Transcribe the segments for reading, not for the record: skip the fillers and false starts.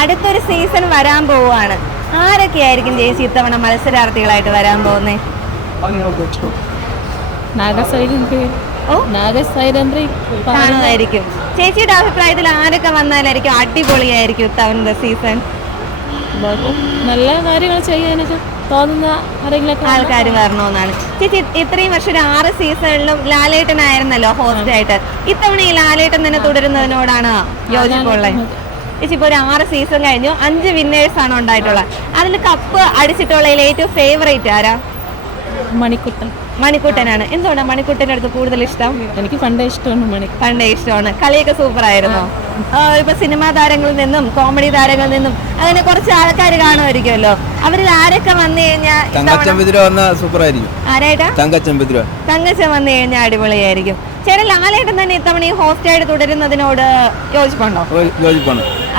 അടുത്തൊരു സീസൺ വരാൻ പോവുകയാണ്. ആരൊക്കെയായിരിക്കും ചേച്ചി ഇത്തവണ മത്സരാർത്ഥികളായിട്ട് വരാൻ പോകുന്നേ? കാണുമായിരിക്കും. ചേച്ചിയുടെ അഭിപ്രായത്തിൽ ആരൊക്കെ വന്നാലായിരിക്കും അടിപൊളിയായിരിക്കും ഇത്തവണത്തെ സീസൺ? നല്ല കാര്യങ്ങൾ ചെയ്യാനൊക്കെ തോന്നുന്ന ആൾക്കാർ വരണമെന്നാണ്. ചേച്ചി ഇത്രയും വർഷം ഒരു 6 സീസണിലും ലാലേട്ടനായിരുന്നല്ലോ ഹോസ്റ്റ് ആയിട്ട്. ഇത്തവണ ഈ ലാലേട്ടൻ തന്നെ തുടരുന്നതിനോടാണ് യോജിപ്പുള്ളത്? ചേച്ചി ഇപ്പോൾ ഒരു 6 സീസൺ കഴിഞ്ഞു, 5 വിന്നേഴ്സ് ആണ് ഉണ്ടായിട്ടുള്ളത്. അതിൽ കപ്പ് അടിച്ചിട്ടുള്ളതിൽ ഏറ്റവും ഫേവറേറ്റ് ആരാ? മണിക്കുട്ടനാണ്. എന്തുകൊണ്ടാണ് മണിക്കുട്ടൻ്റെ അടുത്ത് കൂടുതൽ ഇഷ്ടം? എനിക്ക് പണ്ടേ ഇഷ്ടമാണ്. പണ്ടേ ഇഷ്ടമാണ്. കളിയൊക്കെ സൂപ്പർ ആയിരുന്നു. ഇപ്പൊ സിനിമാ താരങ്ങളിൽ നിന്നും കോമഡി താരങ്ങളിൽ നിന്നും അങ്ങനെ കുറച്ച് ആൾക്കാർ കാണുമായിരിക്കുമല്ലോ. അവരിൽ ആരൊക്കെ വന്നു കഴിഞ്ഞാൽ ആരായിട്ടാ? തങ്കച്ചൻ വന്നു കഴിഞ്ഞാൽ അടിപൊളിയായിരിക്കും. ചേട്ടൻ ലാലേട്ടൻ തന്നെ ഇത്തവണ ഈ ഹോസ്റ്റായിട്ട് തുടരുന്നതിനോട് യോജിപ്പുണ്ടോ?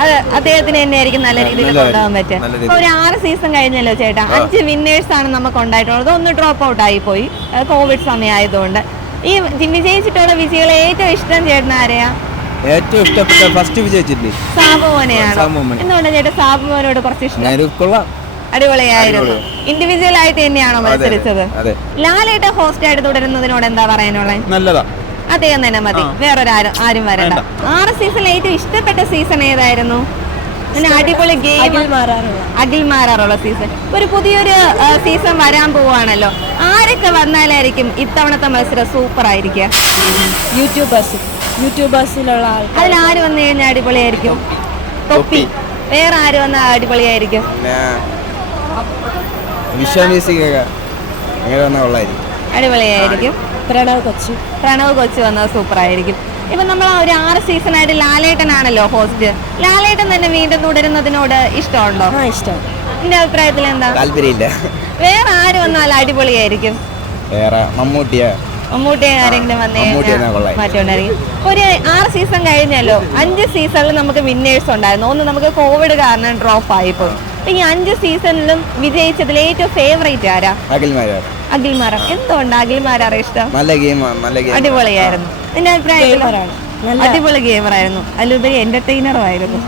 അത് അദ്ദേഹത്തിന് തന്നെ ആയിരിക്കും നല്ല രീതിയിൽ കൊണ്ടുപോകാൻ പറ്റുക. ഇപ്പൊ ഒരു 6 സീസൺ കഴിഞ്ഞല്ലോ ചേട്ടാ, 5 വിന്നേഴ്സ് ആണ് നമുക്ക് ഉണ്ടായിട്ടുള്ളത്. ഒന്ന് ഡ്രോപ്പ് ഔട്ട് ആയി പോയി കോവിഡ് സമയമായതുകൊണ്ട്. ഈ വിജയിച്ചിട്ടുള്ള വിജയികളെ ഏറ്റവും ഇഷ്ടം ചേട്ടൻ ആരെയാ? ഏറ്റവും ഇഷ്ടപ്പെട്ട ഫസ്റ്റ് വിജയിച്ചില്ലേ സാബുമോനെയാണ്. എന്തുകൊണ്ടാണ് ചേട്ടാ സാബുമോനോട് കുറച്ച് ഇഷ്ടം? അടിപൊളിയായിരുന്നു. ഇൻഡിവിജ്വൽ ആയിട്ട് തന്നെയാണോ മത്സരിച്ചത്? ലാലേട്ടൻ ഹോസ്റ്റ് ആയിട്ട് തുടരുന്നതിനോട് എന്താ പറയാനുള്ളത്? നല്ലതാ, അദ്ദേഹം തന്നെ മതി, വേറൊരു ആരും വരണ്ട. 6 സീസണിൽ ഏറ്റവും ഇഷ്ടപ്പെട്ട സീസൺ ഏതായിരുന്നു? അടിപൊളി ഗെയിം അഖിൽ മാറാറുള്ള സീസൺ. ഒരു പുതിയൊരു സീസൺ വരാൻ പോവാണല്ലോ. ആരൊക്കെ വന്നാലായിരിക്കും ഇത്തവണത്തെ മത്സരം സൂപ്പർ ആയിരിക്കുക? യൂട്യൂബേഴ്സിലുള്ള ആൾ. അതിലാര് വന്നു കഴിഞ്ഞാൽ അടിപൊളിയായിരിക്കും? തൊപ്പി. വേറെ ആര് വന്നാൽ അടിപൊളിയായിരിക്കും? അടിപൊളിയായിരിക്കും. പ്രണവ് കൊച്ചു വന്നത് സൂപ്പർ ആയിരിക്കും. ഇപ്പൊ നമ്മൾ ഒരു 6 സീസണായിട്ട് ലാലേട്ടനാണല്ലോ ഹോസ്റ്റ്. ലാലേട്ടൻ തന്നെ വീണ്ടും തുടരുന്നതിനോട് ഇഷ്ടമുണ്ടോ? ഇഷ്ടം. എന്റെ അഭിപ്രായത്തിൽ എന്താ? താല്പര്യമില്ല. വേറെ ആര് വന്നാൽ അടിപൊളിയായിരിക്കും? മമ്മൂട്ടിയെ ആരെങ്കിലും വന്നേ മാറ്റമുണ്ടായിരിക്കും. ഒരു 6 സീസൺ കഴിഞ്ഞല്ലോ, 5 സീസണിൽ നമുക്ക് വിന്നേഴ്സ് ഉണ്ടായിരുന്നു. ഒന്ന് നമുക്ക് കോവിഡ് കാരണം ഡ്രോപ്പ് ആയിപ്പോയി. ഈ 5 സീസണിലും വിജയിച്ചതിൽ ഏറ്റവും ഫേവറേറ്റ് ആരാ? അഖിൽമാരാർ. എന്തുകൊണ്ട് അഖിൽമാരാർ ഇഷ്ടം? അടിപൊളിയായിരുന്നു. എന്റെ അഭിപ്രായത്തിൽ അടിപൊളി ഗെയിമറായിരുന്നു, അതിലുപരി എന്റർടൈനറും ആയിരുന്നു.